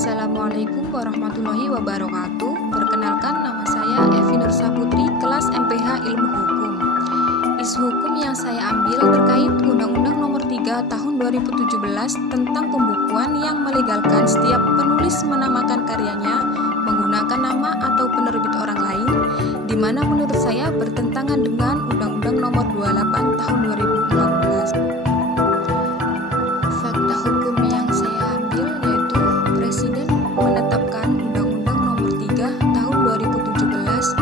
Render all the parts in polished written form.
Assalamualaikum warahmatullahi wabarakatuh. Perkenalkan, nama saya Evi Nursaputri, kelas MPH Ilmu Hukum. Isu hukum yang saya ambil terkait Undang-Undang Nomor 3 Tahun 2017 tentang pembukuan yang melegalkan setiap penulis menamakan karyanya menggunakan nama atau penerbit orang lain, di mana menurut saya bertentangan dengan Undang-Undang Nomor 28 Tahun 2014. Fakta hukum yang saya ambil yaitu Presiden menetapkan Undang-Undang Nomor 3 Tahun 2017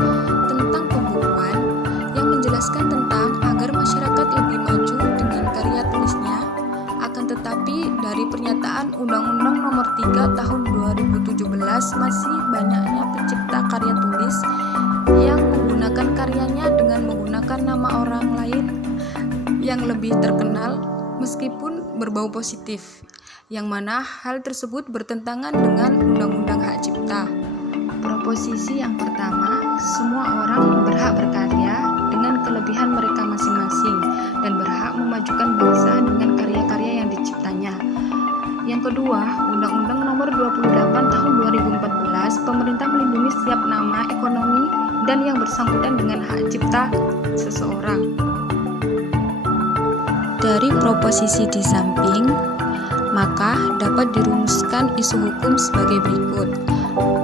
tentang pembukuan yang menjelaskan tentang agar masyarakat lebih maju dengan karya tulisnya. Akan tetapi dari pernyataan Undang-Undang Nomor 3 Tahun 2017 masih banyaknya pencipta karya tulis yang menggunakan karyanya dengan menggunakan nama orang lain yang lebih terkenal meskipun berbau positif, yang mana hal tersebut bertentangan dengan Undang-Undang Hak Cipta. Proposisi yang pertama, semua orang berhak berkarya dengan kelebihan mereka masing-masing dan berhak memajukan bangsa dengan karya-karya yang diciptanya. Yang kedua, Undang-Undang Nomor 28 Tahun 2014, pemerintah melindungi setiap nama, ekonomi, dan yang bersangkutan dengan hak cipta seseorang. Dari proposisi di samping, maka dapat dirumuskan isu hukum sebagai berikut.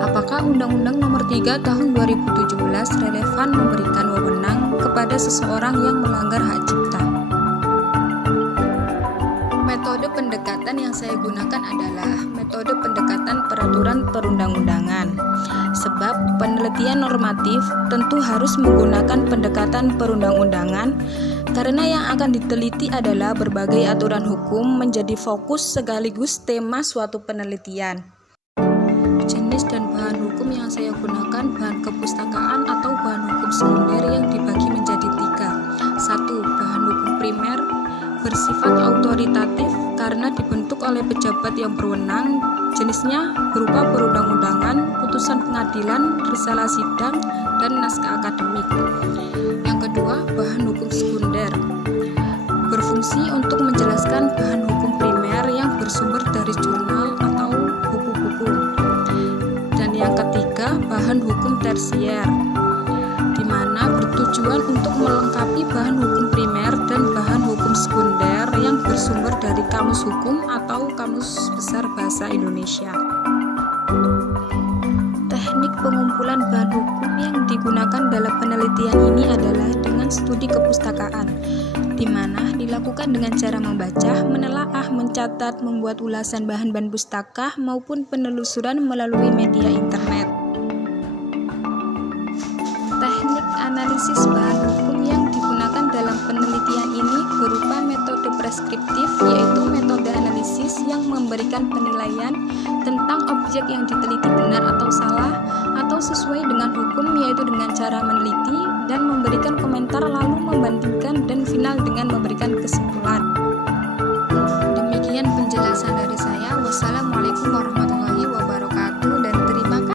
Apakah Undang-Undang Nomor 3 Tahun 2017 relevan memberikan wewenang kepada seseorang yang melanggar hak cipta? Metode pendekatan yang saya gunakan adalah metode pendekatan peraturan perundang-undangan. Sebab penelitian normatif tentu harus menggunakan pendekatan perundang-undangan karena yang akan diteliti adalah berbagai aturan hukum menjadi fokus sekaligus tema suatu penelitian. Jenis dan bahan hukum yang saya gunakan bahan kepustakaan atau bahan hukum sekunder yang dibagi menjadi 3. 1. Bahan hukum primer bersifat autoritatif karena dibentuk oleh pejabat yang berwenang, jenisnya berupa perundang-undangan, putusan pengadilan, risalah sidang, dan naskah akademik. Yang kedua, bahan hukum sekunder berfungsi untuk menjelaskan bahan hukum primer yang bersumber dari jurnal atau buku-buku. Dan yang ketiga, bahan hukum tersier, di mana bertujuan untuk melengkapi bahan hukum primer dan bahan hukum sekunder yang bersumber dari Kamus Hukum atau Kamus Besar Bahasa Indonesia. Teknik pengumpulan bahan hukum yang digunakan dalam penelitian ini adalah dengan studi kepustakaan, di mana dilakukan dengan cara membaca, menelaah, mencatat, membuat ulasan bahan-bahan pustaka maupun penelusuran melalui media internet. Teknik analisis bahan hukum yang digunakan dalam penelitian ini berupa metode preskriptif, yaitu metode analisis yang memberikan penilaian tentang objek yang diteliti benar atau salah atau sesuai dengan hukum, yaitu dengan cara meneliti dan memberikan komentar lalu membandingkan dan final dengan memberikan kesimpulan. Demikian penjelasan dari saya. Wassalamualaikum warahmatullahi wabarakatuh.